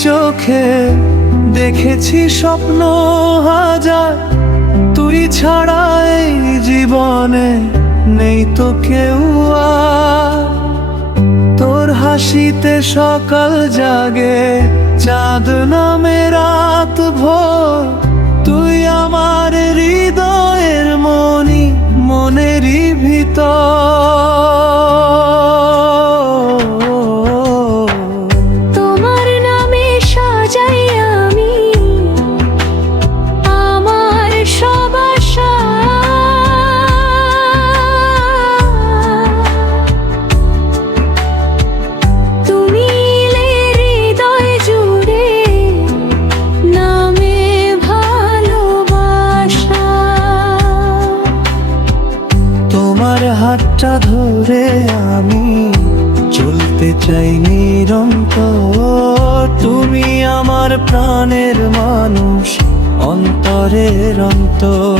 চোখে দেখেছি স্বপ্ন হাজার, তুই ছাড়া এই জীবনে নেই তো কেউ আর। তোর হাসিতে সকাল জাগে, চাঁদ নামে রাত ভোর, তুই আমার হৃদয়ের মনি, মনেরই ভিতর। তোমার নামে সাজাই আমি আমার সব আশা, তুমি এলে হৃদয় জুড়ে নামে ভালোবাসা। তোমার হাতটা ধরে আমি চলতে চাই নিরন্তর, তুমি আমার প্রাণের মানুষ, অন্তরের অন্তর।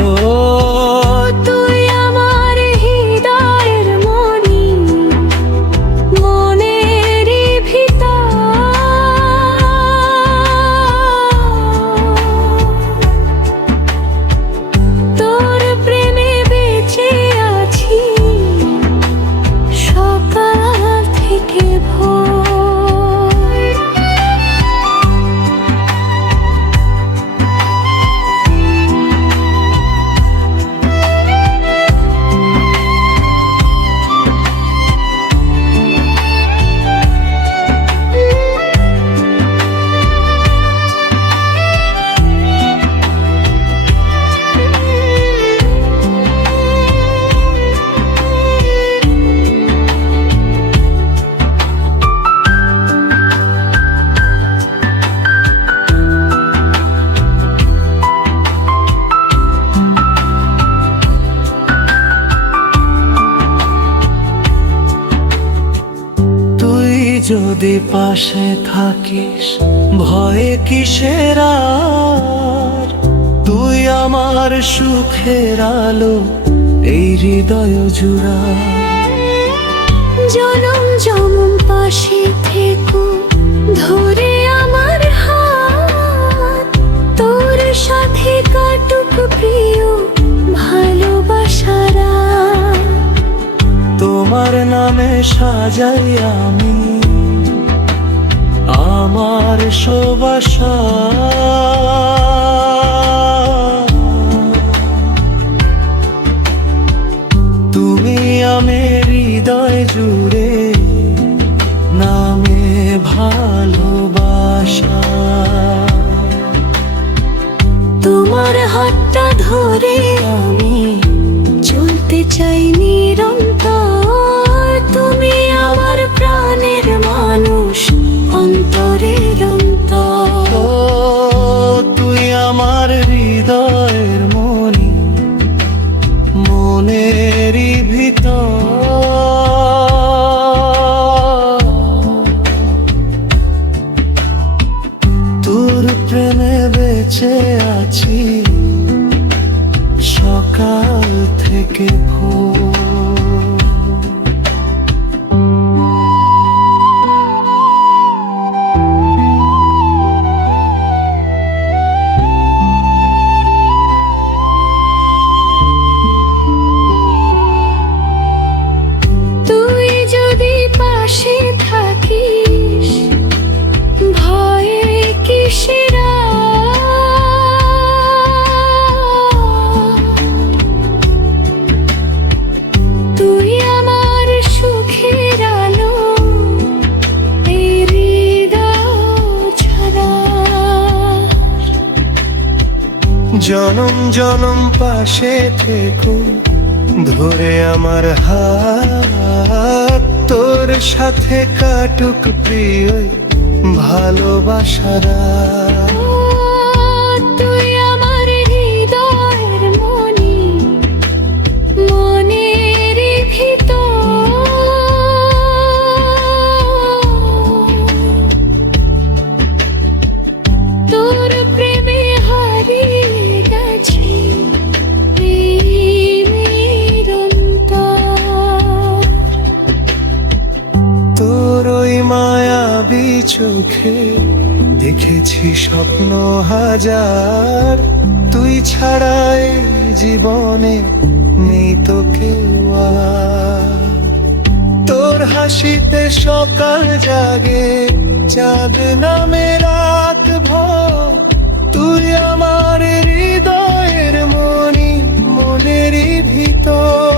তুই আমার হৃদয়ের মনি, মনেরই ভিতর। তোর প্রেমে বেঁচে আছি সকাল থেকে ভোর। যদি পাশে থাকিস ভয়ে কিসের আর, তুই আমার সুখের আলো, এই হৃদয় জুড়া। জনম জনম পাশে থেকো ধরে আমার হাত, তোর সাথে কাটুক প্রিয় ভালোবাসার রাত। তোমার নামে সাজাই আমি আমার সব আশা, তুমি আমার হৃদয় জুড়ে নামে ভালোবাসা। তোমার হাতটা ধরে আমি চলতে চাই নিরন্তর, তুমি আমার প্রাণের মানুষ, অন্তরের অন্তর। ও তুই আমার হৃদয়ের মনি, মনেরই ভিতর। তোর প্রেমে বেঁচে আছি সকাল থেকে ভোর। তুই যদি পাশে থাকিস ভয়ে কিসের আর, তুই আমার সুখের আলো, এই হৃদয় ছাড়া। জনম জনম পাশে থেকো ধরে আমার হাত, তোর সাথে কাটুক প্রিয় ভালোবাসারা। তুই আমার হৃদয়ের মনি, মনেরই ভিতর। তোর প্রেমে হারিয়ে গেছি প্রেমের অন্তর। তোর ওই মায়াবী চোখে দেখেছি স্বপ্ন হাজার, তুই ছাড়াই জীবনে নেই তো কেউ আর। তোর হাসিতে সকাল জাগে, চাঁদ নামে রাত ভর, তুই আমার হৃদয়ের মনি, মনেরই ভিতর।